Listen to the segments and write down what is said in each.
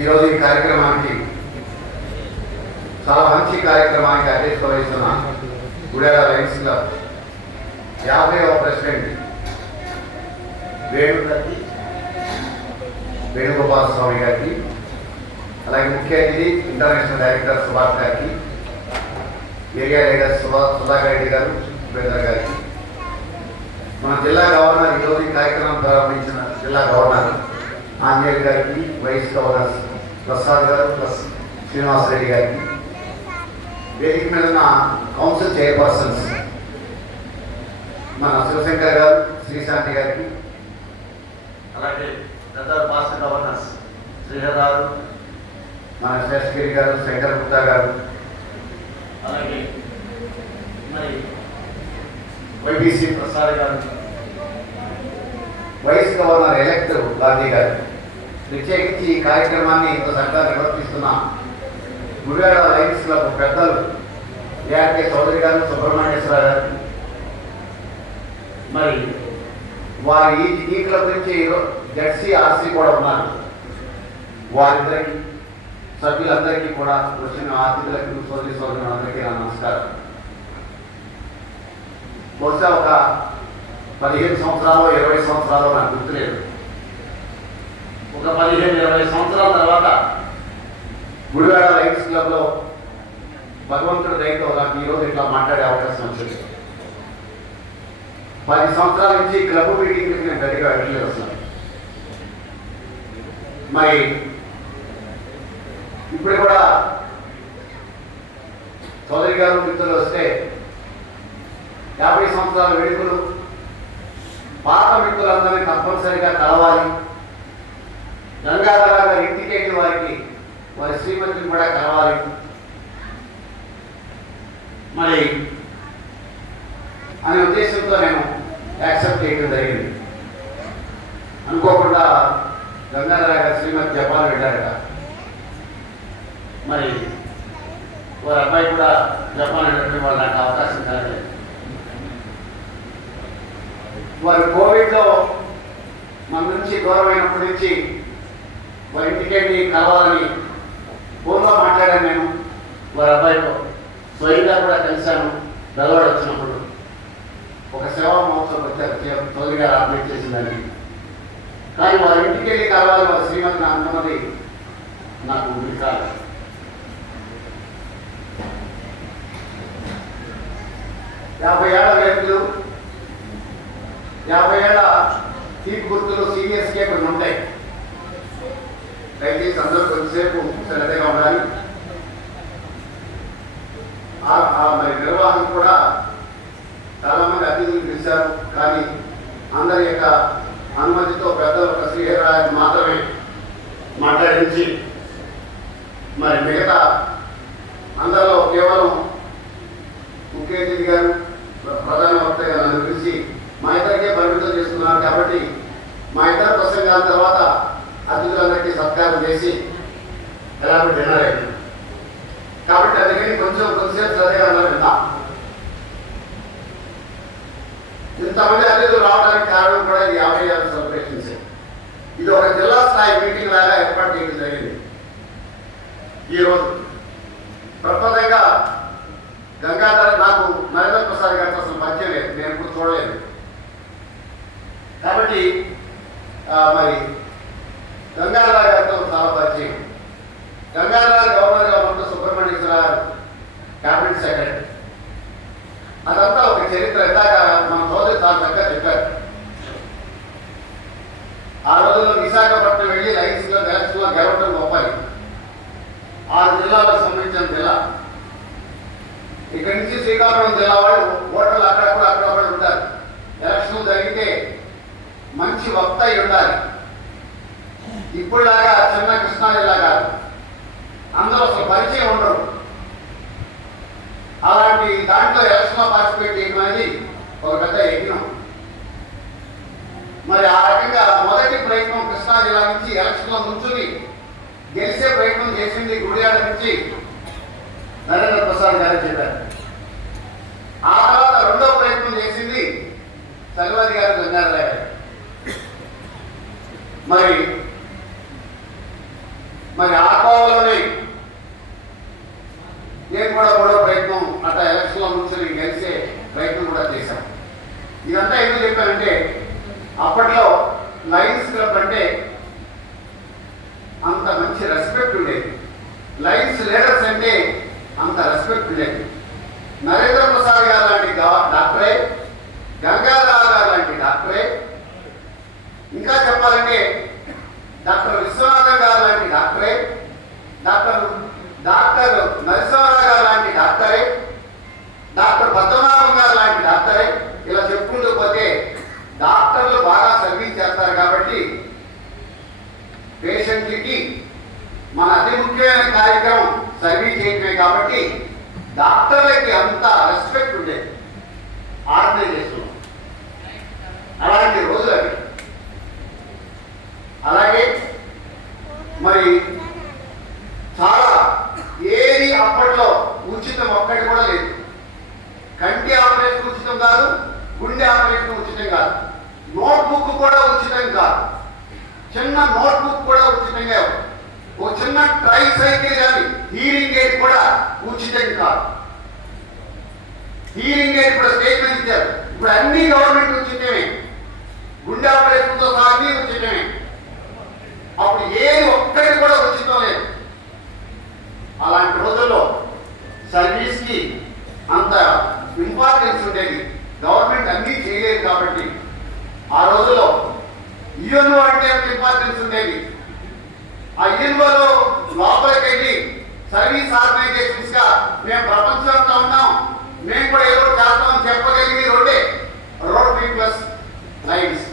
ఈరోజు ఈ కార్యక్రమానికి చాలా మంచి కార్యక్రమానికి అధ్యక్షత వహిస్తున్న గుడివాడ లయన్స్ క్లబ్ 50వ ప్రెసిడెంట్ వేణుగోపాల స్వామి గారికి, అలాగే ముఖ్య అతిథి ఇంటర్నేషనల్ డైరెక్టర్ సుభాష్ గారికి, ఏరియా లీడర్ సుధాకర్ రెడ్డి గారు, సురేంద్ర గారికి, మన జిల్లా గవర్నర్ ఈరోజు ఈ కార్యక్రమం ప్రారంభించిన జిల్లా గవర్నర్ ఆంజనేయులు గారికి, వైస్ గవర్నర్ ప్రసాద్ గారు ప్లస్ శ్రీనివాసరెడ్డి గారికి, వేదిక మీద ఉన్న కౌన్సిల్ చైర్పర్సన్స్ మన శివశంకర్ గారు, శ్రీశాంతి గారికి, అలాగే గద్దర్ పాస్ట్ గవర్నర్స్ శ్రీహర్ గారు, మన శేషగిరి గారు, శంకర్ గుప్తా గారు, అలాగే మరి వైబీసీ ప్రసాద్ గారు, వైస్ గవర్నర్ ఎలెక్ట్ గాంధీ గారు, ప్రత్యేకించి ఈ కార్యక్రమాన్ని ఇంత చక్కగా నిర్వర్తిస్తున్న గుడివాడ లయన్స్ క్లబ్ పెద్దలు ఏఆర్కే చౌదరి గారు, సుబ్రహ్మణ్యేశ్వర గారు, మరి వారి ఈ క్లబ్ నుంచి జెడ్సీ ఆర్సీ కూడా ఉన్నారు. వారిద్దరికి సభ్యులందరికీ కూడా వచ్చిన అతిథులకు, సోదరి సోదరులందరికీ నా నమస్కారం. బహుశా ఒక 15 సంవత్సరాలు 20 సంవత్సరాలు నాకు గుర్తులేదు. ఒక 15-20 సంవత్సరాల తర్వాత గుడివాడ లయన్స్ క్లబ్లో భగవంతుడి దయతో నాకు ఈరోజు ఇట్లా మాట్లాడే అవకాశం వచ్చింది. 10 సంవత్సరాల నుంచి క్లబ్ మీటింగ్కి నేను గట్టిగా వెళ్ళలేదు అసలు. మరి ఇప్పుడు కూడా చౌదరి గారు మిత్రులు వస్తే 50 సంవత్సరాల వేడుకలు, పాత మిత్రులందరినీ తప్పనిసరిగా కలవాలి, గంగాధర గారి ఇంటికి వెళ్ళి వారి శ్రీమతిని కూడా కలవాలి. మరి అనే ఉద్దేశంతో నేను యాక్సెప్ట్ చేయడం జరిగింది. అనుకోకుండా గంగాధర గారి శ్రీమతి జపాన్ వెళ్ళారట. మరి వారి అబ్బాయి కూడా జపాన్ వెళ్ళడం వల్ల నాకు అవకాశం కలగలేదు. వారు కోవిడ్లో మన నుంచి దూరమైనప్పటి నుంచి వారి ఇంటికెళ్ళి కలవాలని ఫోన్లో మాట్లాడాను. నేను వారి అబ్బాయితో స్వయంగా కూడా కలిశాను. బెల్లవాడు వచ్చినప్పుడు ఒక సేవా మహోత్సవం వచ్చారు, చౌదరి గారు ఆర్గనైజ్ చేసిందని. కానీ వారి ఇంటికి వెళ్ళి కలవాలి, వారి శ్రీమతిని అనుకున్నది నాకు గురి కాదు. యాభై ఏళ్ల వ్యక్తులు, 50 ఏళ్ల తీపి గుర్తులు సీనియర్స్కే కొన్ని ఉంటాయి. దయచేసి అందరూ కొద్దిసేపు శ్రద్ధగా ఉండాలి. మరి నిర్వాహకులు కూడా చాలామంది అతిథులు పిలిచారు, కానీ అందరి యొక్క అనుమతితో పెద్దలు ఒక శ్రీహరాయని మాత్రమే మాట్లాడించి మరి మిగతా అందరిలో కేవలం ముఖ్య అతిథి గారు, ప్రధాన వక్తగా నన్ను పిలిచి మా ఇద్దరికే పరిమితం చేస్తున్నారు. కాబట్టి మా ఇద్దరు ప్రసంగాల తర్వాత అతిథులందరికీ సత్కారం చేసి ఎలాగో డిన్నర్ అయింది. కాబట్టి అందుకని కొద్దిసేపు శ్రద్ధగా అందరూ విందాం. ఇంతమంది అతిథులు రావడానికి కారణం కూడా ఈ 50 ఏళ్ళ సెలబ్రేషన్స్. ఇది ఒక జిల్లా స్థాయి మీటింగ్ లాగా ఏర్పాటు చేయడం జరిగింది. ఈరోజు ప్రప్రదంగా గంగాధర, నాకు నరేంద్ర ప్రసాద్ గారితో అసలు పరిచయం లేదు, నేను ఇప్పుడు చూడలేదు. కాబట్టి మరి గంగాధర గారితో చాలా పరిచయం. గంగాధర గవర్నర్గా ఉన్నప్పుడు సుబ్రహ్మణ్యేశ్వర క్యాబినెట్ సెక్రటరీ. అదంతా ఒక చరిత్ర. ఇందాక మన సోదరి చాలా చక్కగా చెప్పారు. ఆ రోజుల్లో విశాఖపట్నం వెళ్ళి లయన్స్లో ఎలక్షన్లో గెలవడం గొప్పది. 6 జిల్లాలకు సంబంధించిన జిల్లా. ఇక్కడి నుంచి శ్రీకాకుళం జిల్లా వాళ్ళు ఓటర్లు అక్కడక్కడ ఉంటారు. ఎలక్షన్ జరిగితే మంచి వక్త అయి ఉండాలి. ఇప్పుడులాగా చిన్న కృష్ణా జిల్లా కాదు, అందరూ అసలు పరిచయం ఉండరు. అలాంటి దాంట్లో ఎలక్షన్లో పార్టిసిపేట్ చేయడం అనేది ఒక పెద్ద యజ్ఞం. మరి ఆ రకంగా మొదటి ప్రయత్నం కృష్ణా జిల్లా నుంచి ఎలక్షన్లో నుంచుని గెలిచే ప్రయత్నం చేసింది గుడివాడ నుంచి నరేంద్ర ప్రసాద్ గారు చెప్పారు. ఆ తర్వాత రెండో ప్రయత్నం చేసింది సల్వాది గారు, గంగాధర గారు. మరి మరి ఆ కోవలోనే నేను కూడా మూడో ప్రయత్నం అట్లా ఎలక్షన్లో నుంచి గెలిచే ప్రయత్నం కూడా చేశాం. ఇదంతా ఎందుకు చెప్పానంటే అప్పట్లో లయన్స్ క్లబ్ అంటే అంత మంచి రెస్పెక్ట్ ఉండేది. లయన్స్ లీడర్స్ అంటే అంత రెస్పెక్ట్ ఉండేది. నరేంద్ర ప్రసాద్ గారు లాంటి డాక్టరే, గంగాధర గారు లాంటి డాక్టరే, ఇంకా చెప్పాలంటే డాక్టర్ విశ్వనాథన్ గారు లాంటి డాక్టరే, డాక్టర్ నరసింహారావు గారు లాంటి డాక్టరే, డాక్టర్ పద్మనాభం గారు లాంటి డాక్టరే, ఇలా చెప్పుకుంటూ పోతే డాక్టర్లు బాగా సర్వీస్ చేస్తారు. కాబట్టి పేషెంట్లకి మన అతి ముఖ్యమైన కార్యక్రమం సర్వీస్ చేయటమే. కాబట్టి డాక్టర్లకి అంత రెస్పెక్ట్ ఉండేది ఆర్గనైజేషన్. అలాంటి రోజులు అవి. అలాగే మరి చాలా ఏది అప్పట్లో ఉచితం ఒక్కటి కూడా లేదు. కంటి ఆపరేషన్ ఉచితం కాదు, గుండె ఆపరేషన్ ఉచితం కాదు, నోట్బుక్ కూడా ఉచితం కాదు, చిన్న నోట్బుక్ కూడా ఉచితంగా, ఓ చిన్న ట్రై సైకిల్ కానీ హీరింగ్ ఎయిడ్ కూడా ఉచితం కాదు. హీరింగ్ ఎయిడ్ కూడా స్టేట్ మీద ఇచ్చారు. ఇప్పుడు అన్ని గవర్నమెంట్ ఉచితమే, గుండె ఆపరేషన్తో సహా అన్ని ఉచితమే. అప్పుడు ఏది ఒక్కటి కూడా ఉచితం లేదు. అలాంటి రోజుల్లో సర్వీస్ కి అంత ఇంపార్టెన్స్ ఉండేది. గవర్నమెంట్ అన్నీ చేయలేదు కాబట్టి ఆ రోజుల్లో యుఎన్ఓ అంటే అంత ఇంపార్టెన్స్ ఉండేది. ఆ యుఎన్ఓలో లోపలికి వెళ్ళి సర్వీస్ ఆర్గనైజేషన్స్ గా మేము ప్రపంచంలో ఉన్నాం, మేము కూడా ఏదో చేస్తామని చెప్పగలిగి రెండే, రోటరీ ప్లస్ లైన్స్.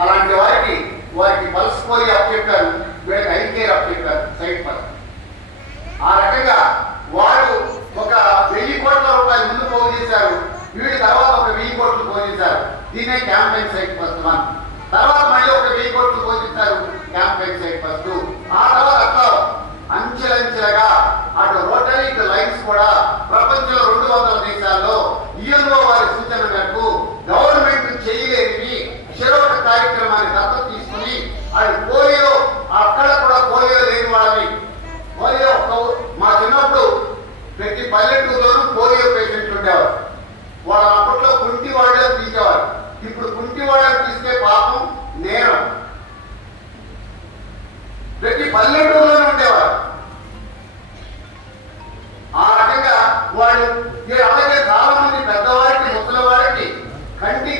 అలాంటి వారికి పల్స్ పోలియో అప్ చెప్పారు, వీళ్ళకి ఐ కేర్ అప్ చెప్పారు, సైడ్ పల్స్. ఆ రకంగా వారు ఒక 1000 కోట్ల రూపాయలు ముందు పోగు చేశారు, వీడి తర్వాత ఒక 1000 కోట్లు పోగు చేశారు. దీనే క్యాంపెయిన్ సైడ్ ఫస్ట్ 1. తర్వాత మళ్ళీ ఒక 1000 కోట్లు పోగు చేశారు, క్యాంపెయిన్ సైడ్ ఫస్ట్ 2. ఆ తర్వాత అట్లా అంచెలంచెలుగా అటు రోటరీ ఇటు లైన్స్ కూడా ప్రపంచంలో 200 దేశాల్లో యుఎన్ఓ వారి సూచన మేరకు గవర్నమెంట్ చేయలేని చెరొక కార్యక్రమాన్ని దత్తత తీసుకుని అది పోలియో, అక్కడ కూడా పోలియో లేని వాళ్ళని, పోలియో మా చిన్నప్పుడు ప్రతి పల్లెటూరులోనూ పోలియో పేషెంట్లు ఉండేవారు. వాళ్ళ అప్పట్లో కుంటి వాళ్ళని తీసేవారు. ఇప్పుడు కుంటి వాళ్ళని తీస్తే పాపం నేరం. ప్రతి పల్లెటూరులోనే ఉండేవారు. ఆ రకంగా వాళ్ళు అలాగే చాలా మంది పెద్దవారికి, ముసలి వారికి, కంటి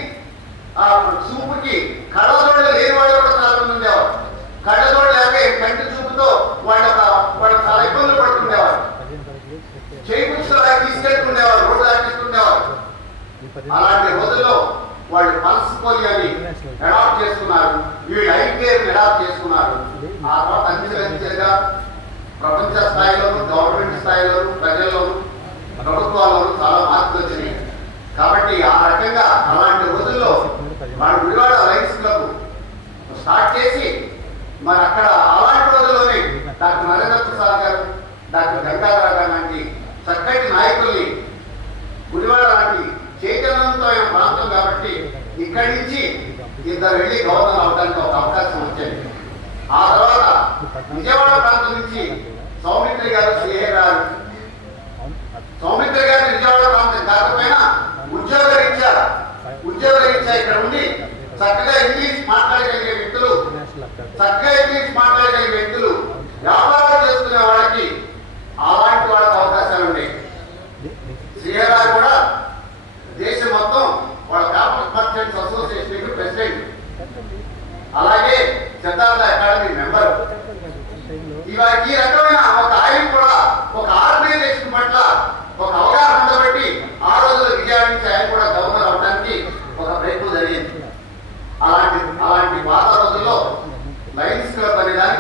చూపుకి కళ్ళజోళ్ళు లేని వాళ్ళు కూడా చాలా మంది ఉండేవారు. కళ్ళజోళ్ళు లేక కంటి చూపుతో వాళ్ళు చాలా ఇబ్బందులు పడుతుండేవారు. చేయించులా తీసుకెళ్తుండేవారు, రోడ్డు దాటిస్తుండేవారు. అలాంటి రోజుల్లో వాళ్ళు పల్స్ పోలియోని అడాప్ట్ చేసుకున్నారు, వీళ్ళు ఐ కేర్ అడాప్ట్ చేసుకున్నారు. ఆ తర్వాత అంచెలంచెలుగా ప్రపంచ స్థాయిలోను, గవర్నమెంట్ స్థాయిలోను, ప్రజల్లోను, ప్రభుత్వాల్లోనూ చాలా మార్పులు వచ్చినాయి. కాబట్టి ఆ రకంగా అలాంటి రోజుల్లో మన గుడివాడ లయన్స్ క్లబ్ స్టార్ట్ చేసి మరి అక్కడ అలాంటి రోజుల్లోనే డాక్టర్ నరేంద్ర ప్రసాద్ గారు, డాక్టర్ గంగాధర గారు లాంటి చక్కటి నాయకుల్ని, గుడివాడ లాంటి చైతన్యవంతమైన ప్రాంతం కాబట్టి ఇక్కడి నుంచి ఇద్దరు వెళ్ళి గవర్నర్ అవడానికి ఒక అవకాశం వచ్చింది. ఆ తర్వాత విజయవాడ ప్రాంతం నుంచి సౌమిత్రి గారు, సిఏ గారు, సౌమిత్రి గారు విజయవాడ ప్రాంతం కాకపోయినా ఉద్యోగరీత్యా ఇక్కడ ఉండి చక్కగా ఇంగ్లీష్ మాట్లాడగలిగే వ్యక్తులు, వ్యాపారం చేసుకునే వాళ్ళకి అలాంటి వాళ్ళకి అవకాశాలు ఉండేవి. సిఏ గారు కూడా దేశం మొత్తం వాళ్ళ పేపర్ మర్చెంట్స్ అసోసియేషన్ ప్రెసిడెంట్, అలాగే సిద్ధార్థ అకాడమీ మెంబర్. ఈ రకమైన ఒక ఆయన కూడా ఒక ఆర్గనైజేషన్ పట్ల ఒక అవగాహన ఉండబట్టి ఆ రోజుల్లో విజయానికి ఆయన కూడా గవర్నర్ అవడానికి ఒక ప్రయత్నం జరిగింది. అలాంటి పాత రోజుల్లో లయన్స్ క్లబ్ అనే దానికి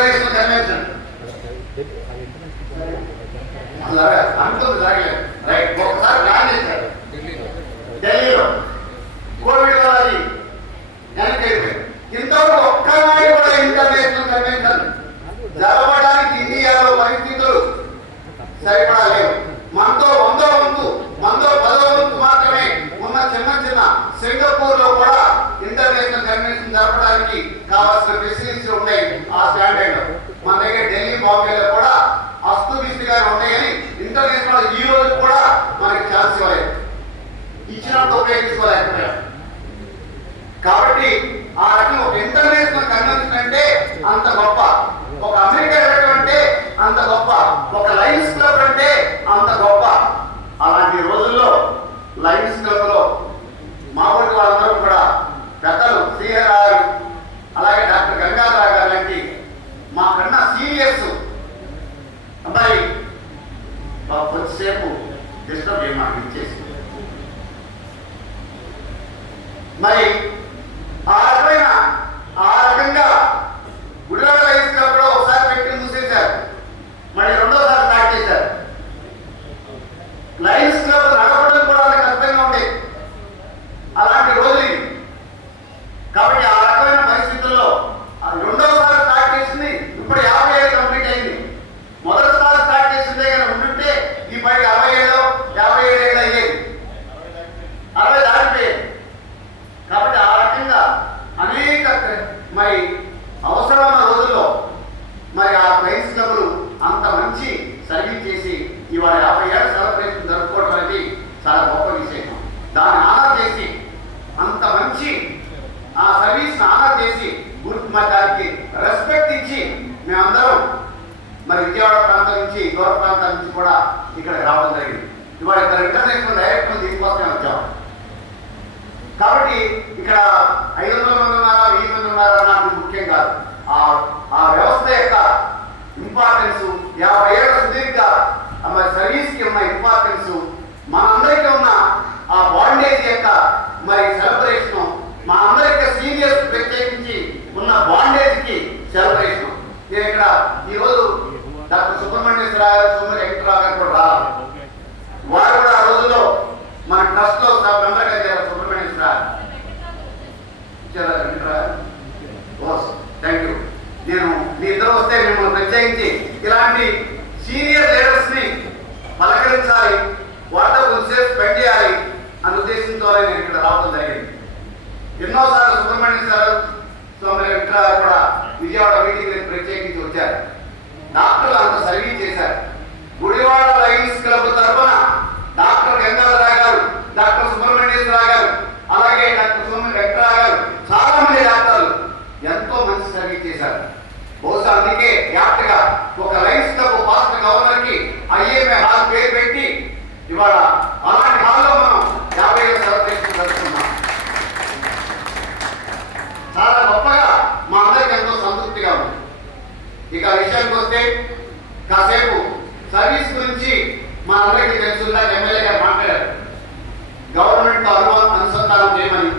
ఇంటర్నేషనల్ కన్వెన్షన్ అనుకుంది జరగలేదు. రైట్, ఒకసారి ప్లాన్ చేశారు ఢిల్లీలో. కోవిడ్ వల్ల అది వెనక్కి వెళ్ళిపోయింది. ఇంతవరకు ఒక్క నాడు కూడా ఇంటర్నేషనల్ కన్వెన్షన్ జరపడానికి ఇండియాలో పరిస్థితులు సరిపడలేవు. మనతో 10వ వంతు మాత్రమే ఉన్న చిన్న చిన్న సింగపూర్ లో కూడా ఇంటర్నేషనల్ కన్వెన్షన్ జరపడానికి కావాల్సిన ఫెసిలిటీస్ ఉన్నాయి. ఆ స్టాండర్డ్ లో మన దగ్గర ఢిల్లీ, బాంబేలో కూడా అస్తువిస్తుగానే ఉన్నాయని ఇంటర్నేషనల్ ఈ రోజు కూడా మనకి ఛాన్స్ ఇవ్వలేదు, ఇచ్చినప్పుడు ఉపయోగించుకోలేకపోయారు. కాబట్టి ఆ రకంగా ఒక ఇంటర్నేషనల్ కన్వెన్షన్ అంటే అంత గొప్ప, ఒక అమెరికా వెళ్ళడం అంటే అంత గొప్ప, ఒక లయన్స్ క్లబ్ అంటే అంత గొప్ప. అలాంటి రోజుల్లో లయన్స్ క్లబ్ లో మాబోటి వాళ్ళందరూ కూడా పెద్దలు శ్రీహరి గారు, అలాగే డాక్టర్ గంగాధర గారు లాంటి మా కన్నా సీనియర్స్ అబ్బాయి కొద్దిసేపు డిస్టర్బ్ చేయమని ఇచ్చేసి మరి ఆ రకంగా గుడివాడ లయన్స్ క్లబ్ లో ఒకసారి పెట్టి మూసేశారు, మళ్ళీ రెండోసారి స్టార్ట్ చేశారు. లయన్స్ క్లబ్ నడపడం కూడా అంత కష్టంగా ఉండేది అలాంటి రోజులు. కాబట్టి ఆ రకమైన పరిస్థితుల్లో రెండోసారి స్టార్ట్ చేసింది ఇప్పుడు 50 ఏళ్ళు కంప్లీట్ అయింది. మొదటిసారి స్టార్ట్ చేసిందే కానీ ఉంటుంటే ఈ పైకి 57 ఏళ్ళు అయ్యేది, 60 దాటిపోయేది. కాబట్టి ఆ రకంగా అనేక మరి అవసరమైన రోజుల్లో మరి ఆ లయన్స్ క్లబ్లు అంత మంచి సర్వీస్ చేసి ఇవాళ 50 ఏళ్ళ సెలబ్రేషన్ జరుపుకోవడం అనేది చాలా గొప్ప విషయం. దాన్ని ఆనర్ చేసి అంత మంచి ఆ సర్వీస్ ఆనర్ చేసి మరి దానికి రెస్పెక్ట్ ఇచ్చి మేమందరం మరి విజయవాడ ప్రాంతం నుంచి దూర ప్రాంతాల నుంచి కూడా ఇక్కడ రావడం జరిగింది. ఇవాళ ఇక్కడ ఇంటర్నేషనల్ డైరెక్టర్ దీనికోసమే వచ్చాం. కాబట్టి ఇక్కడ 500 మంది ఉన్నారా 1000 మంది ఉన్నారా నాకు ముఖ్యం కాదు. ఆ వ్యవస్థ యొక్క ఇంపార్టెన్స్, 50 ఏళ్ల సుదీర్ఘ మరి సర్వీస్ కి ఉన్న ఇంపార్టెన్స్, మనందరికీ ఉన్న ఆ బాండేజ్ యొక్క మరి సెలబ్రేషన్, మా అందరికీ సీనియర్స్ ప్రత్యేకించి ఉన్న బాండేజ్ కి సెలబ్రేషన్. నేను ఇక్కడ ఈరోజు డాక్టర్ సుబ్రహ్మణ్యేశ్వరరావు గారు, సోమరి వెంకటరావు గారు కూడా రావాలి. వారు కూడా ఆ రోజుల్లో మన ట్రస్ట్ లో మెంబర్ గా సుబ్రహ్మణ్యేశ్వరరావు థ్యాంక్ యూ. నేను మీ ఇద్దరు వస్తే మిమ్మల్ని ప్రత్యేకించి ఇలాంటి సీనియర్ లీడర్స్ ని పలకరించాలి, వాళ్ళతో కొంచెంసేపు స్పెండ్ చేయాలి అన్న ఉద్దేశంతో నేను ఇక్కడ రావడం జరిగింది. ఎన్నోసార్లు సుబ్రహ్మణ్యేశ్వరరావు, సోమరి వెంకటరావు కూడా విజయవాడ మీటింగ్ ప్రత్యేకించి వచ్చారు. డాక్టర్లు అంత సర్వీస్ చేశారు. గుడివాడ లయన్స్ క్లబ్ తరఫున డాక్టర్ గంగాధర గారు, డాక్టర్ సుబ్రహ్మణ్యేశ్వరరావు గారు, అలాగే డాక్టర్ సోమరి వెంకటరావు గారు, చాలా మంది డాక్టర్లు ఎంతో మంచి సర్వీస్ చేశారు. బహుశా అందుకే యాప్ట్గా ఒక లయన్స్ క్లబ్ పాస్ట్ గవర్నర్ కి ఐఏఎంఏ హాల్ పేరు పెట్టి ఇవాళ అలాంటి హాల్లో మనం 50 ఏళ్ళ సెలబ్రేషన్ జరుపుకున్నాం. చాలా గొప్పగా మా అందరికి ఎంతో సంతృప్తిగా ఉంది. ఇక విషయానికి వస్తే కాసేపు సర్వీస్ గురించి మా అందరికీ తెలుసుందా, ఎమ్మెల్యే గారు మాట్లాడారు. గవర్నమెంట్ తో అనుసంధానం చేయమని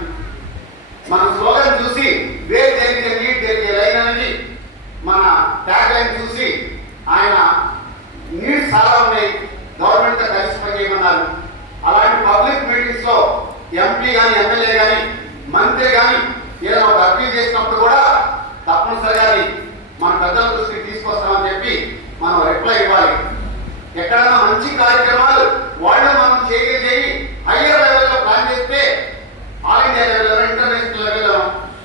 మన స్లోగన్ చూసి where there is a need there is a line అనేది మన ట్యాగ్ లైన్ చూసి ఆయన నీడ్స్ చాలా ఉన్నాయి, గవర్నమెంట్ తో కలిసి పనిచేయమన్నారు. అలాంటి పబ్లిక్ మీటింగ్స్ లో ఎంపీ కానీ ఎమ్మెల్యే కానీ మంత్రి కానీ ఏదైనా ఒక అప్పీల్ చేసినప్పుడు కూడా తప్పనిసరిగా మన పెద్దల దృష్టికి తీసుకొస్తామని చెప్పి మనం రిప్లై ఇవ్వాలి. ఎక్కడైనా మంచి కార్యక్రమాలు వాళ్ళు మనం చేయి హయ్యర్ లెవెల్లో ప్లాన్ చేస్తే, ఆల్ ఇండియా లెవెల్లో, ఇంటర్నేషనల్ లెవెల్లో,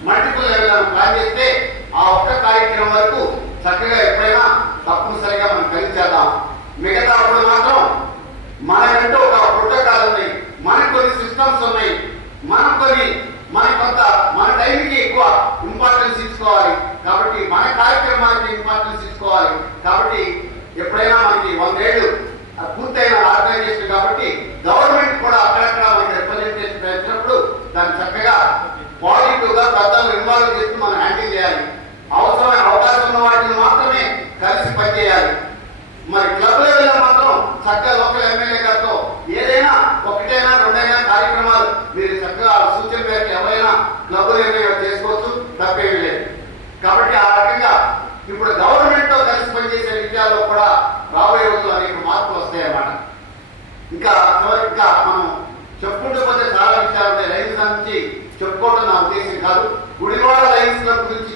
మల్టిపుల్ లెవెల్లో ప్లాన్ చేస్తే ఆ ఒక్క కార్యక్రమం వరకు చక్కగా ఎప్పుడైనా తప్పనిసరిగా మనం కలిసి చేద్దాం. మిగతా అప్పుడు మాత్రం మనకంటూ ఒక ప్రోటోకాల్ ఉన్నాయి, మనకు కొన్ని సిస్టమ్స్ ఉన్నాయి, మన కొంత మన టైంకి ఎక్కువ ఇంపార్టెన్స్ ఇచ్చుకోవాలి. కాబట్టి మన కార్యక్రమానికి ఇంపార్టెన్స్ ఇచ్చుకోవాలి. కాబట్టి ఎప్పుడైనా మనకి 100 ఏళ్ళు పూర్తయిన ఆర్గనైజేషన్ కాబట్టి గవర్నమెంట్ కూడా అక్కడక్కడ మనకి రిప్రజెంటేషన్ వచ్చినప్పుడు దాన్ని చక్కగా పాజిటివ్ గా పెద్దలు ఇన్వాల్వ్ చేస్తూ మనం హ్యాండిల్ చేయాలి. అవసరమైన అవకాశం ఉన్న వాటిని మాత్రమే కలిసి పనిచేయాలి. మరి క్లబ్ లెవెల్లో మాత్రం చక్కగా లోకల్ ఎమ్మెల్యే గారితో ఏదైనా ఒకటైనా రెండైనా కార్యక్రమాలు మీరు చక్కగా సూచన మేరకు ఎవరైనా క్లబ్ నిర్ణయం చేసుకోవచ్చు, తప్పేమీ లేదు. కాబట్టి ఆ రకంగా ఇప్పుడు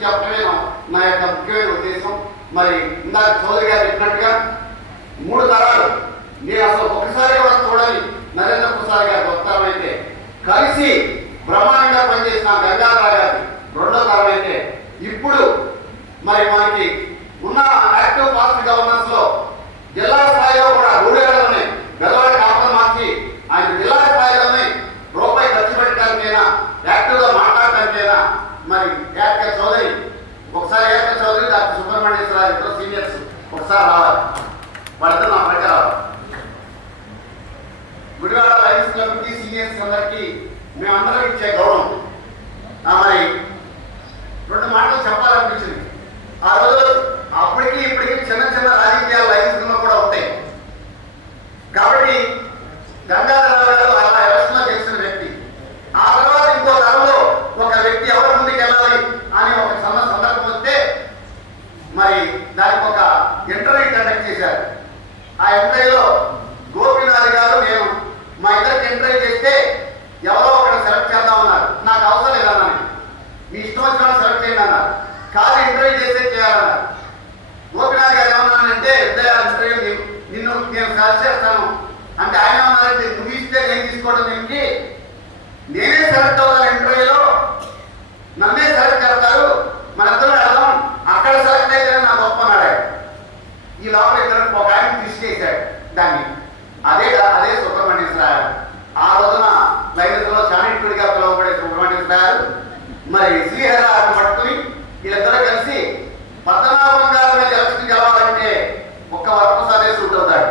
చెప్పడమే నా యొక్క ముఖ్యమైన ఉద్దేశం. మరి ఇందాక చౌదరి గారు చెప్పినట్టుగా 3 తరాలు నేను అసలు ఒకసారి కూడా చూడాలి. నరేంద్ర ప్రసాద్ గారు ఒక తరం అయితే, కలిసి బ్రహ్మాండంగా పనిచేసిన గంగాధర గారి 2వ తరం అయితే, ఇప్పుడు మరి మనకి ఉన్న యాక్టివ్ పాస్ట్ గవర్నెన్స్ లో జిల్లా స్థాయిలో కూడా రూరల్లోనే గెలవాడి కాపులు మార్చి ఆయన జిల్లా స్థాయిలోనే రూపాయి ఖర్చు పెట్టడానికైనా యాక్టివ్ గా మాట్లాడటానికైనా మరి ఏక చౌదరి డాక్టర్ సుబ్రహ్మణ్యేశ్వరరావు ఇద్దరు సీనియర్స్ ఒకసారి రావాలి. వాళ్ళిద్దరు నా పైకి రావాలి. గుడివాడ లయన్స్ క్లబ్కి సీనియర్స్ అందరికీ మేమందరం ఇచ్చే గౌరవం. మరి 2 మాటలు చెప్పాలనిపించింది. ఆ రోజు అప్పటికి ఇప్పటికి చిన్న చిన్న రాజకీయాలు లైన్స్లో కూడా ఉంటాయి. కాబట్టి గంగాధరరావు గారు అలా ఎలక్షన్లో గెలిచిన వ్యక్తి. ఆ తర్వాత ఇంకో తరంలో ఒక వ్యక్తి ఎవరి ముందుకు వెళ్ళాలి అని ఒక సందర్భం వస్తే మరి దానికి ఒక ఇంటర్వ్యూ కండక్ట్ చేశారు. ఆ ఇంటర్వ్యూలో గోపీనాథ్ గారు నేను మా ఇద్దరికి ఇంటర్వ్యూ చేస్తే ఎవరో ఒకరు సెలెక్ట్ చేద్దామన్నారు. నాకు అవసరం లేదన్నాను. మీ ఇష్టం వచ్చిన సెలెక్ట్ చేయండి అన్నారు. కాదు ఇంటర్వ్యూ చేస్తే చేయాలన్నారు. గోపీనాథ్ గారు ఏమన్నానంటే ఇంటర్వ్యూ నిన్ను నేను సెలెక్ట్ చేస్తాను అంటే ఆయన ఏమన్నారంటే నువ్వు ఇస్తే నేను తీసుకోవడం దీనికి నేనే సెలెక్ట్ అవుతాను ఇంటర్వ్యూలో, నన్నే సెలెక్ట్ చేస్తారు, మనందరం వెళ్దాం, అక్కడ సెలెక్ట్ అయితే నా గొప్ప అన్నాడు. ఈ లోపల ఇద్దరు ఒక ఆయన తీసుకేసాడు దాన్ని. అదే సుబ్రహ్మణ్యేశ్వరరావు. ఆ రోజున లైన్స్లో చాణిక్యుడిగా పిలువబడే సుబ్రహ్మణ్యేశ్వరరావు మరి శ్రీహరాన్ని పట్టుకుని వీళ్ళిద్దరూ కలిసి పద్మనాభం గారి మీద ఎలక్షన్ గెలవాలంటే ఒక్క వరప్రసాదే సూట్ అవుతాడు.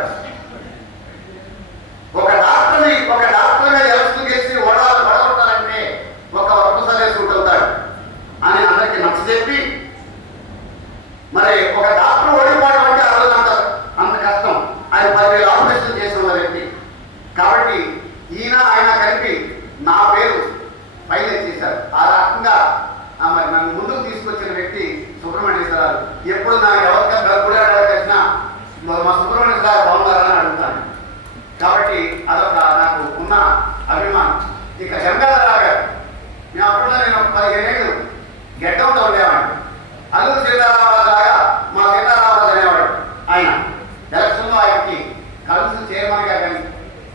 ఒక డాక్టర్ మీద ఎలక్షన్ గెలిచి ఓడగొట్టాలంటే ఒక వరప్రసాదే సూట్ అవుతాడు అని అందరికి నచ్చజెప్పి మరి ఒక డాక్టర్ ఓడిపోవడం అంటే ఆ రోజు అంత కష్టం. ఆయన 10,000 ఆపరేషన్ చేసిన వ్యక్తి. కాబట్టి ఆయన కలిపి నా పేరు ఫైనల్ చేశారు. ఆ రకంగా మరి నన్ను ముందుకు తీసుకొచ్చిన వ్యక్తి సుబ్రహ్మణ్యేశ్వరరావు. ఎప్పుడు నాకు ఎవరికైనా కూడా కలిసినా మా సుబ్రహ్మణ్యేశ్వరరావు బాగున్నారని అడుగుతాను. కాబట్టి అదొక నాకు ఉన్న అభిమానం. ఇక గంగాధరరావు గారు మేము అప్పట్లో నేను 15 ఏళ్ళు గెడ్డంతో ఉండేవాడిని. అల్లూరు సీతారామరాజు లాగా మా సీతారామరాజు అనేవాడు. ఆయన ఎలక్షన్లో ఆయనకి కౌన్సిల్ చైర్మన్గా కానీ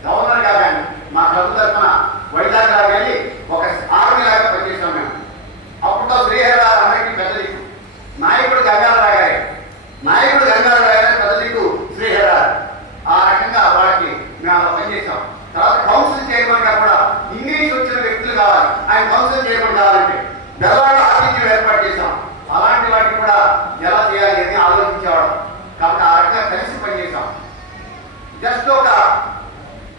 గవర్నర్గా కానీ మా క్లబ్ తరఫున వైజాగ్ లాగా వెళ్ళి ఒక ఆర్మీ లాగా పనిచేసాం మేము. అప్పట్లో శ్రీహరిరావు అందరికీ పెద్ద దిక్కు. నాయకుడు గంగాధరరావు గారే పెద్ద దిక్కు శ్రీహరిరావు. ఆ రకంగా వాళ్ళకి మేము అలా పనిచేసాం. తర్వాత కౌన్సిల్ చైర్మన్గా కూడా ఇంగ్లీష్ వచ్చిన వ్యక్తులు కావాలి. ఆయన కౌన్సిల్ చైర్మన్ కావాలంటే బెల్లవాడ ఆతిథ్యం ఏర్పాటు చేశాం. అలాంటి వాటికి కూడా ఎలా చేయాలి అని ఆలోచించేవాడు. కాబట్టి ఆ రకంగా కలిసి పనిచేసాం. జస్ట్ ఒక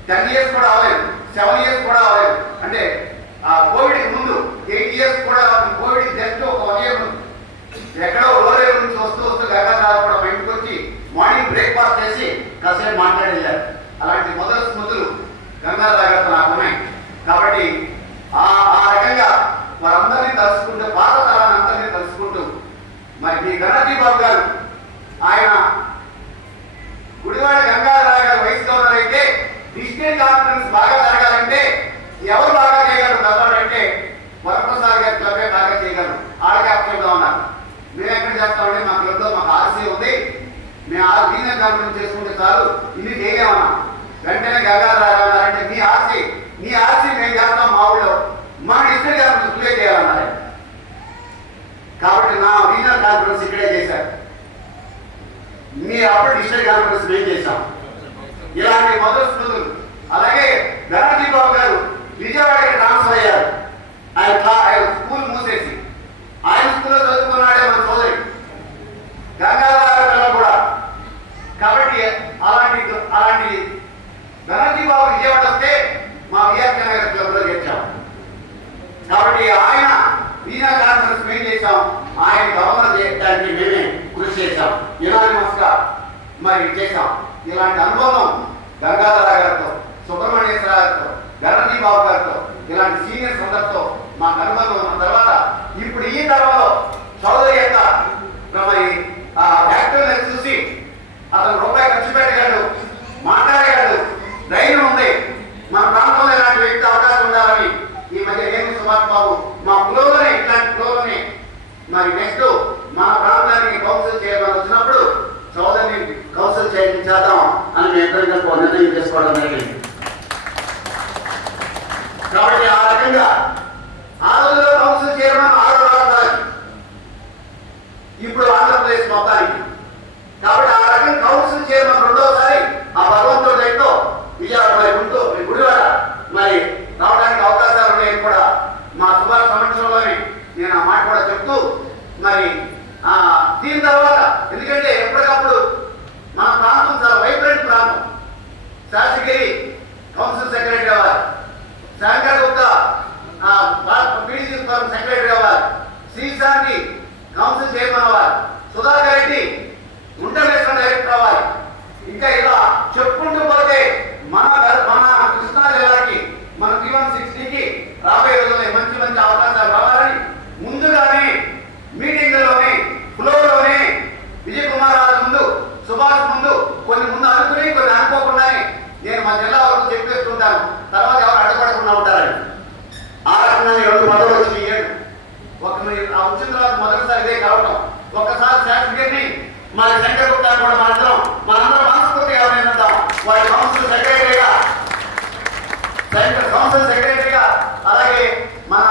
10 years కూడా అవ్వలేదు, 7 years కూడా అవ్వలేదు. అంటే కోవిడ్కి ముందు 8 years కూడా, కోవిడ్ జస్ట్ ఒక 1 year ముందు ఎక్కడో లోరేరు నుంచి వస్తూ గంగాధరరావు కూడా బయటకు వచ్చి మార్నింగ్ బ్రేక్ఫాస్ట్ చేసి కాసేపు మాట్లాడి వెళ్ళారు. అలాంటి మొదటి స్మృతులు గంగాధరరావు గారితో నాకు ఉన్నాయి. కాబట్టి ఆ రకంగా వారందరినీ తలుచుకుంటూ పాత తరాన్ని అందరినీ తలుచుకుంటూ మరి మీ గణపతి బాబు గారు ఆయన గుడివాడ గంగాధరరావు గారు వైస్ గవర్నర్ అయితే డిస్ట్రిక్ట్ కాన్ఫరెన్స్ బాగా జరగాలంటే ఎవరు బాగా చేయగలరు గవర్నర్ వరప్రసాద్ గారి క్లబే బాగా చేయగలరు. ఆడకి అప్సెట్గా ఉన్నారు. మేము ఎక్కడ చేస్తామంటే మా క్లబ్లో మాకు ఆర్సీ ఉంది, మేము ఆ రీజనల్ కాన్ఫరెన్స్ చేసుకుంటే చాలు, ఇన్ని చేయలేమన్నా. వెంటనే గంగాధరరావు అన్నారంటే మీ ఆర్సీ మేము చేస్తాం మా ఊళ్ళో, మన డిస్ట్రిక్ట్ కాన్ఫరెన్స్ ఇక్కడే చేయాలన్నారు. కాబట్టి నా రీజనల్ కాన్ఫరెన్స్ ఇక్కడే చేశారు. మీ అప్పుడు డిస్ట్రిక్ట్ కాన్ఫరెన్స్ మేము చేశాం. ఇలాంటి మొదటి స్మృతులు. అలాగే గణపతి బాబు గారు విజయవాడకి ట్రాన్స్ఫర్ అయ్యారు. ఆయన స్కూల్ మూసేసి ఆయన స్కూల్లో చదువుకున్నాడే మన సోదరి గంగాధరరావు పిల్లలు కూడా. కాబట్టి అలాంటి గణపతి బాబు విజయవాడ వస్తే మా విఆర్కే నగర్ క్లబ్లో చేర్చాం. కాబట్టి ఆయన రీజనల్ కాన్ఫరెన్స్ మేము చేశాం. ఆయన గవర్నర్ చేయడానికి మేమే కృషి చేశాం. యునానిమస్గా మరి చేశాం. ఇలాంటి అనుభవం గంగాధరరావు గారితో, సుబ్రహ్మణ్యేశ్వరరావు గారితో, గణపతి బాబు గారితో, ఇలాంటి సీనియర్స్ అందరితో మాకు అనుభవం ఉన్న తర్వాత ఇప్పుడు ఈ తరంలో చౌదరి యొక్క మరి యాక్టివ్నెస్ చూసి అతను రూపాయి ఖర్చు పెట్టగలడు, మాట్లాడగలడు, ధైర్యం ఉంది. మన ప్రాంతంలో ఇలాంటి వ్యక్తి అవకాశం ఉండాలని ఈ మధ్య నేను సుభాష్ బాబు మా పులోలోనే ఇట్లాంటి పులోలోనే మరి నెక్స్ట్ మన ప్రాంతానికి కౌన్సిల్ చైర్మన్ వచ్చినప్పుడు చౌదరిని కౌన్సిల్ చైర్మన్ చేద్దాం అని మేము ఇద్దరు నిర్ణయం చేసుకోవడం జరిగింది. కాబట్టి ఆ రకంగా ఆ రోజుల్లో కౌన్సిల్ చైర్మన్ 6 రాష్ట్రాలకి, ఇప్పుడు ఆంధ్రప్రదేశ్ మొత్తానికి. కాబట్టి ఆ రకంగా కౌన్సిల్ చైర్మన్ రెండోసారి ఆ భగవంతుడి దయతో విజయవాడ మరి గుంటూరు గుడివాడ మరి రావడానికి అవకాశాలు ఉన్నాయని కూడా మా సుమారు సంవత్సరంలోనే నేను ఆ మాట కూడా చెప్తూ మరి దీని తర్వాత ఎందుకంటే ఎప్పటికప్పుడు మన ప్రాంతం చాలా వైబ్రెంట్ ప్రాంతం. శాసగిరి కౌన్సిల్ సెక్రటరీ అవ్వాలి, శంకర్ గుప్తా పీడీసీ సెక్రటరీ అవ్వాలి, శ్రీశాంతి కౌన్సిల్ చైర్మన్ అవ్వాలి, సుధాకర్ రెడ్డి ఇంటర్నేషనల్ డైరెక్టర్ అవ్వాలి. ఇంకా ఇలా చెప్పుకుంటూ పోతే మన కృష్ణా జిల్లాకి మన P160కి రాబోయే రోజుల్లో మంచి మంచి అవకాశాలు రావాలని ముందుగానే మీటింగ్లోనే ఫ్లోలోనే విజయ్ కుమార్ రాజు ముందు సుభాష్ ముందు కొన్ని ముందు అనుకుని కొన్ని అనుకోకుండానే నేను మా జిల్లా వరకు చెప్పేస్తుంటాను. తర్వాత ఎవరు అడ్డుపడకుండా ఉంటారని ఆ రకంగా 2 పదవులు వచ్చి వచ్చిన తర్వాత మొదటిసారి ఇదే కావడం. ఒక్కసారి శాసగిరిని మరి శంకర్ గుప్తా కూడా మనందరం మనస్ఫూర్తిగా అభినందిద్దాం. వారి కౌన్సిల్ సెక్రటరీగా అలాగే మన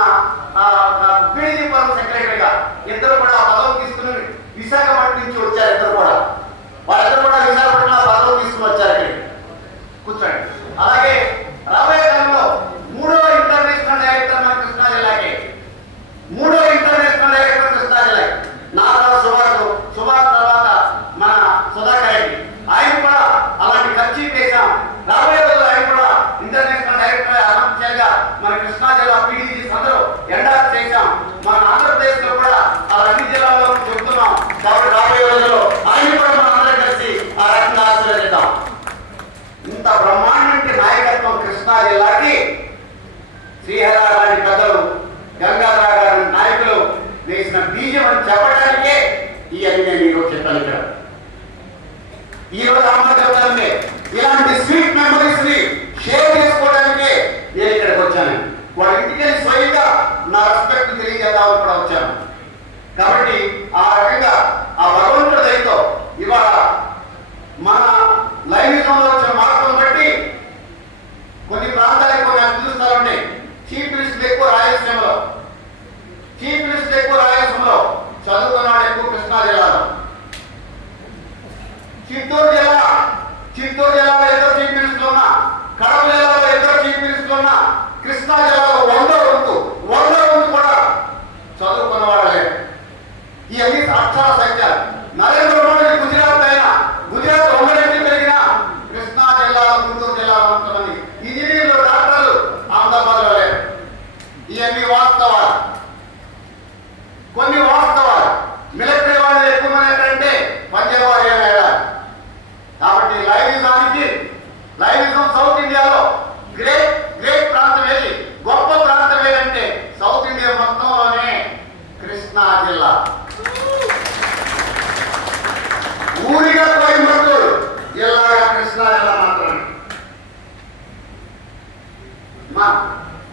పీడీసీ ఫోరం సెక్రటరీగా ఇద్దరు కూడా పదవి తీసుకుని విశాఖపట్నం నుంచి వచ్చారు. వాళ్ళిద్దరు కూడా విశాఖపట్నంలో పదవి తీసుకుని వచ్చారు. ఇక్కడ కూర్చోండి. అలాగే రాబోయే కాలంలో 3వ ఇంటర్నేషనల్ డైరెక్టర్ మన కృష్ణా జిల్లాకి, 3వ ఇంటర్నేషనల్ డైరెక్టర్ కృష్ణా జిల్లాకి సుభాష్ తర్వాత మన సుధాకర్ రెడ్డి. ఆయన కూడా అలాంటి ఖర్చు చేశాం. రాబోయే రోజుల్లో ఆయన కూడా ఇంటర్నేషనల్ డైరెక్టర్ అనంతగా మన కృష్ణా జిల్లా పీడీసీ అందరూ ఎండార్స్ చేశాం. మన ఆంధ్రప్రదేశ్ లో కూడా అన్ని జిల్లాల్లో చెబుతున్నాం. కాబట్టి రాబోయే రోజుల్లో ఆయన కూడా మనం అందరం కలిసి ఆ రకంగా ఆశీర్వదిద్దాం. ఇంత బ్రహ్మాండంటి నాయకత్వం కృష్ణా జిల్లాకి శ్రీహర లాంటి పెద్దలు, గంగాధర గారి నాయకులు వేసిన బీజం అని చెప్పడానికే ఇవన్నీ నేను ఈరోజు చెప్పాను. ఇక్కడ ఈరోజు అమ్మకాలే ఇలాంటి స్వీట్ మెమరీస్ ని షేర్ చేసుకోవడానికే నేను ఇక్కడికి వచ్చాను. వాళ్ళ ఇంటికి స్వయంగా నా రెస్పెక్ట్ తెలియజేద్దామని కూడా వచ్చాను. కాబట్టి ఆ రకంగా ఆ భగవంతుడి దయతో ఇవాళ మన లైంగికంలో వచ్చిన మార్పులను బట్టి కొన్ని ప్రాంతాలకు కొన్ని అభివృద్ధిస్తాలు ఉంటాయి. చీఫ్ మినిస్టర్ ఎక్కువ రాయలసీమలో, చదువుకున్నాడు ఎక్కువ కృష్ణా జిల్లాలో. చిత్తూరు జిల్లాలో 2 చీఫ్ మినిస్టర్లు ఉన్నా, కడప జిల్లాలో 2 చీఫ్ మినిస్టర్లు ఉన్నా, కృష్ణా జిల్లాలో 100 కూడా చదువుకున్న వాళ్ళే. ఇవన్నీ అక్షర సంఖ్యలు. నరేంద్ర మోడీ గుజరాత్ అయినా, గుజరాత్ ఉమ్మడి పెరిగిన కృష్ణా జిల్లాలో, గుంటూరు జిల్లాలో ఉంటుందని ఇంజనీర్లు, డాక్టర్లు అహ్మదాబాద్లో లేరు. ఇవన్నీ వాస్తవాలు. కొన్ని వాస్తవాలు. మిలిటరీ వాళ్ళు ఎక్కువ మంది ఏంటంటే పంజాబ్ ఏమైనా. కాబట్టి లైవిజం సౌత్ ఇండియాలో గ్రేట్ ప్రాంతం ఏది, గొప్ప ప్రాంతం ఏదంటే సౌత్ ఇండియా మొత్తంలోనే కృష్ణా జిల్లా. ఊరిగా కోయంబత్తూరు జిల్లాగా కృష్ణా జిల్లా మాత్రమే.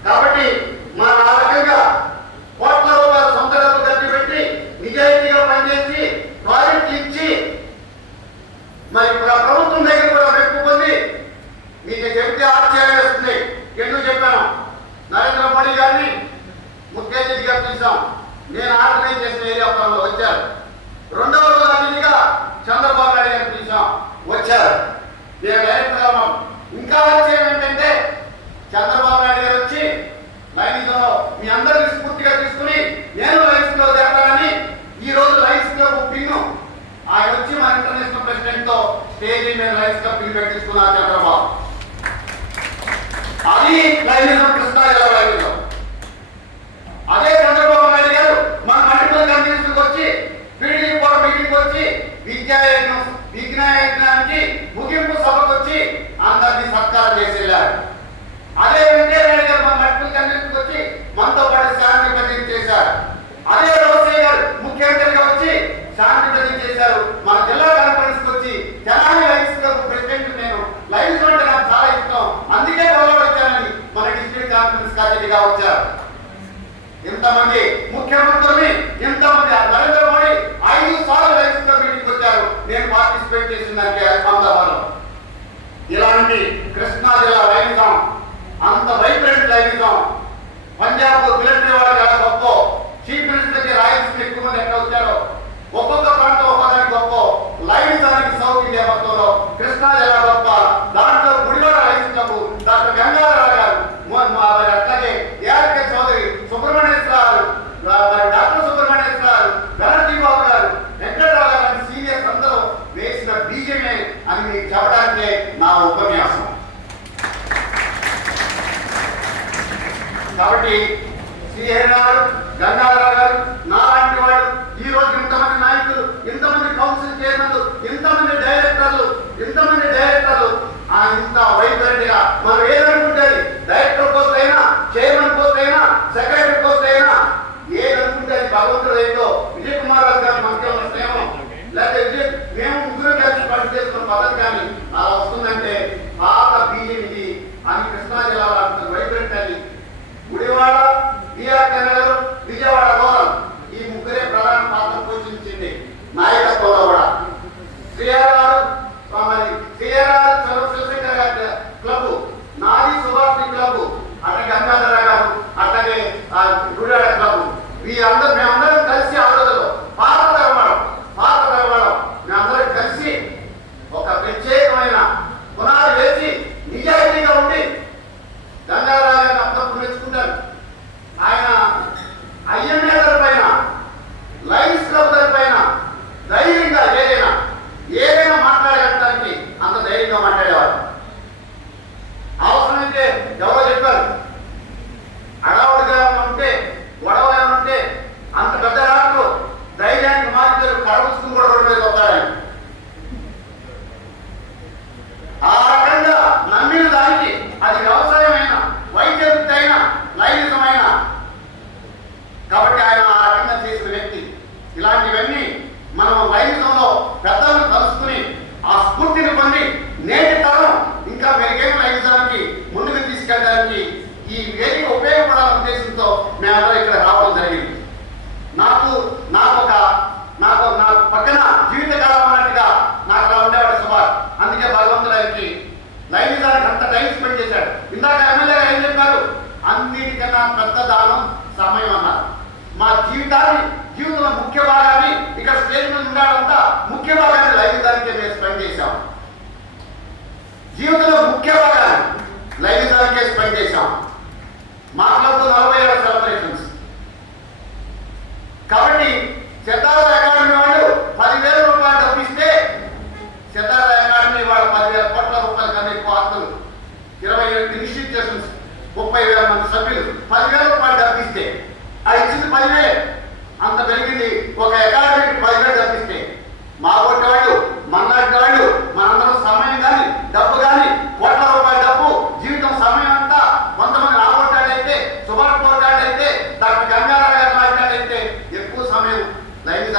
కాబట్టి మన ఆ రకంగా కోట్ల రూపాయల సొంత డబ్బు ఖర్చు పెట్టి నిజాయితీగా పనిచేసి ప్రాజెక్టులు ఇచ్చి మరి ప్రభుత్వం దగ్గర కూడా మెప్పుకుంది. మీకు చెప్తే ఆశ్చర్యం వేస్తుంది. ఎందుకు చెప్పాను? నరేంద్ర మోడీ గారిని ముఖ్య అతిథిగా పిలిచాం. నేను ఆర్గనైజ్ చేసిన ఏరియా పనులు వచ్చారు. 2వ రోజు అతిథిగా చంద్రబాబు నాయుడు గారిని పిలిచాం, వచ్చారు. నేను డైరెక్ట్గా ఇంకా ఆశ్చర్యం ఏంటంటే చంద్రబాబు నాయుడు గారు వచ్చి లైన్లో మీ అందరినీ స్ఫూర్తిగా తీసుకుని నేను లైన్స్ లో చేస్తానని ఈ రోజు లైన్స్ క్లబ్ పిన్ను ఆయన వచ్చి మన ఇంటర్నేషనల్ ప్రెసిడెంట్ తో స్టేజ్ మీద లైన్స్ క్లబ్ పిన్ పెట్టించుకున్నారు చంద్రబాబు. అది లైనిజం కృష్ణా జిల్లా లైనిజం. అదే చంద్రబాబు నాయుడు గారు మన మల్టిపుల్ కమ్యూనిస్టులకు వచ్చి పీడీసీ ఫోరం మీటింగ్ వచ్చి విజ్ఞానానికి ముగింపు సభకు వచ్చి అందరినీ సత్కారం చేసి వెళ్ళారు. అదే వెంకయ్య సృష్టించింది నాయకత్వంలో కూడా. సిఆర్ఆర్ శివశంకర్ గారి క్లబ్, నాది సుభాష్ క్లబ్, అట్లాగే గంగాధర గారు, అట్లాగే గుడివాడ క్లబ్, మేమందరం కలిసి ఆ రోజుల్లో పాత తరవాడం మేమందరం కలిసి ఒక ప్రత్యేకమైన పునాది వేసి నిజాయితీగా ఉండి గంగాధర గారిని అప్పుడప్పుడు మెచ్చుకుంటారు. ఆయన ఐఎంఏ పైన, లయన్స్ క్లబ్ పైన ధైర్యంగా ఏదైనా మాట్లాడడానికి అంత ధైర్యంగా మాట్లాడేవారు. అవసరమైతే ఎవరో చెప్పారు, అడవుడిగా ఉంటే గొడవలు ఏమైనా ఉంటే అంత పెద్ద రాట్లు ధైర్యానికి మార్చారు, కడవసుకుని కూడా రోడ్డు మీద వస్తాడని. ఆ రకంగా నమ్మిన దానికి అది వ్యవసాయమైన, వైద్య వృత్తి అయినా, లైంగికమైన, కాబట్టి ఆయన ఆ రకంగా చేసిన వ్యక్తి. ఇలాంటివన్నీ మనం లైంగికంలో పెద్దలను కలుసుకుని ఆ స్ఫూర్తిని పొంది నేటి తరం ఇంకా మెరుగైన లైంగికానికి ముందుకు తీసుకెళ్ళడానికి ఈ వేదిక ఉపయోగపడాలనే ఉద్దేశంతో మేమందరం ఇక్కడ రావడం జరిగింది. నాకు పక్కన జీవితకాలం అన్నట్టుగా నాకు అలా ఉండేవాడు సుభాష్. అందుకే భగవంతుడు ఆయనకి లైంగికానికి అంత టైం స్పెండ్ చేశాడు. ఇందాక ఎమ్మెల్యే గారు ఏం చెప్పారు? అన్నిటికన్నా పెద్ద దానం సమయం అన్నారు. మా జీవితంలో ముఖ్య భాగాన్ని ఇక్కడ స్టేజ్ మీద ఉండాలంతా ముఖ్య భాగాన్ని లైంగికానికే మేము స్పెండ్ చేశాం. జీవితంలో ముఖ్య భాగాన్ని లైంగికానికే స్పెండ్ చేశాం. మా క్లబ్ 47 సెలబ్రేషన్స్. కాబట్టి శతాబ్ద అకాడమీ వాళ్ళు 10,000 రూపాయలు డబ్బిస్తే శతాబ్ద అకాడమీ వాళ్ళు 10,000 కోట్ల రూపాయల కన్నా ఎక్కువ ఆస్తులు, 28 ఇన్స్టిట్యూషన్స్, 30,000 మంది సభ్యులు 10,000 రూపాయలు డబ్బిస్తే అది ఇచ్చింది 10,000. అంత పెరిగింది. ఒక అకాడమీకి 10,000 డబ్బిస్తే మా కొట్టే వాళ్ళు, మన్నాటి వాళ్ళు, మనందరం సమయం కానీ డబ్బు కానీ, కోట్ల రూపాయల డబ్బు, జీవితం సమయం అంతా కొంతమంది నా కొట్టాడైతే, సుభాష్ కొట్టాడైతే, డాక్టర్ గంగాధర గారు మాట్లాడైతే ఎక్కువ సమయం లైంగిక